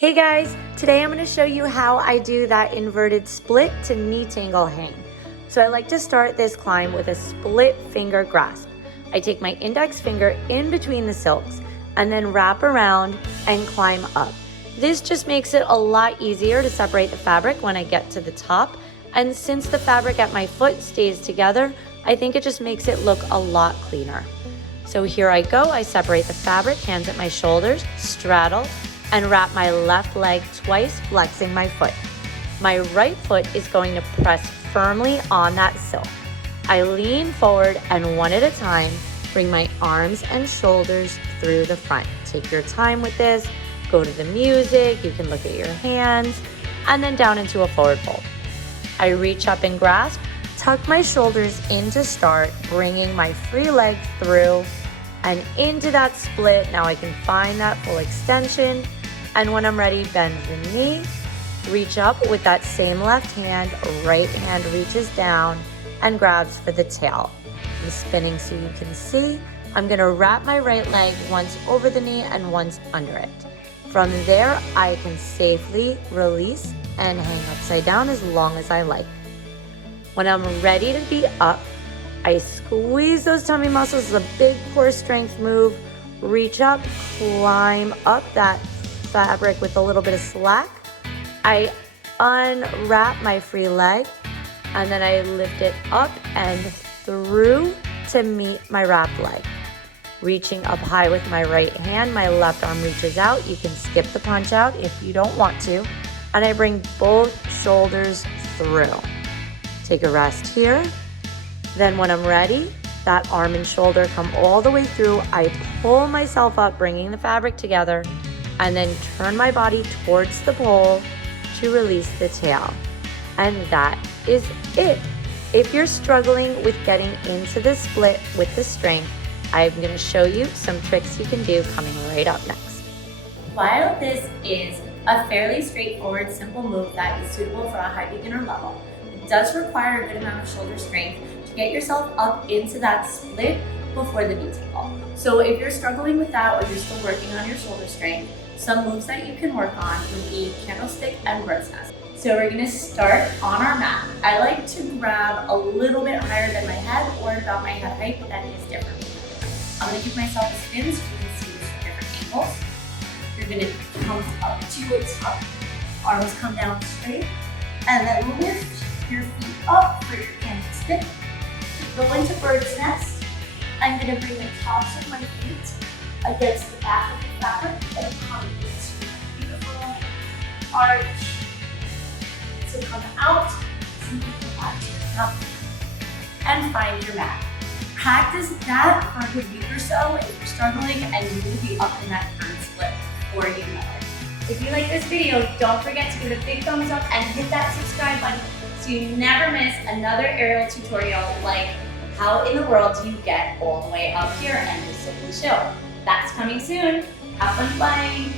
Hey guys, today I'm going to show you how I do that inverted split to knee tangle hang. So I like to start this climb with a split finger grasp. I take my index finger in between the silks and then wrap around and climb up. This just makes it a lot easier to separate the fabric when I get to the top. And since the fabric at my foot stays together, I think it just makes it look a lot cleaner. So here I go, I separate the fabric, hands at my shoulders, straddle, and wrap my left leg twice, flexing my foot. My right foot is going to press firmly on that silk. I lean forward and one at a time, bring my arms and shoulders through the front. Take your time with this, go to the music, you can look at your hands, and then down into a forward fold. I reach up and grasp, tuck my shoulders in to start, bringing my free leg through and into that split. Now I can find that full extension. And when I'm ready, bend the knee, reach up with that same left hand, right hand reaches down and grabs for the tail. I'm spinning so you can see. I'm gonna wrap my right leg once over the knee and once under it. From there, I can safely release and hang upside down as long as I like. When I'm ready to be up, I squeeze those tummy muscles, it's a big core strength move. Reach up, climb up that fabric with a little bit of slack. I unwrap my free leg and then I lift it up and through to meet my wrapped leg. Reaching up high with my right hand, my left arm reaches out. You can skip the punch out if you don't want to. And I bring both shoulders through. Take a rest here. Then when I'm ready, that arm and shoulder come all the way through. I pull myself up, bringing the fabric together, and then turn my body towards the pole to release the tail. And that is it. If you're struggling with getting into the split with the strength, I'm going to show you some tricks you can do coming right up next. While this is a fairly straightforward, simple move that is suitable for a high beginner level, it does require a good amount of shoulder strength to get yourself up into that split before the knee tangle. So if you're struggling with that or you're still working on your shoulder strength, some moves that you can work on would be candlestick and bird's nest. So we're gonna start on our mat. I like to grab a little bit higher than my head or about my head height, but that is different. I'm gonna give myself a spin so you can see this from different angles. You're gonna come up to a tuck, arms come down straight, and then lift your feet up for your candlestick. Go into bird's nest. I'm gonna bring the tops of my feet against the back of the fabric and come into a beautiful arch. So come out, so you can come back to the top and find your mat. Practice that for a good week or so if you're struggling and you will be up in that front split before you know it. If you like this video, don't forget to give it a big thumbs up and hit that subscribe button so you never miss another aerial tutorial like how in the world do you get all the way up here and just sit and chill. That's coming soon. Have fun flying.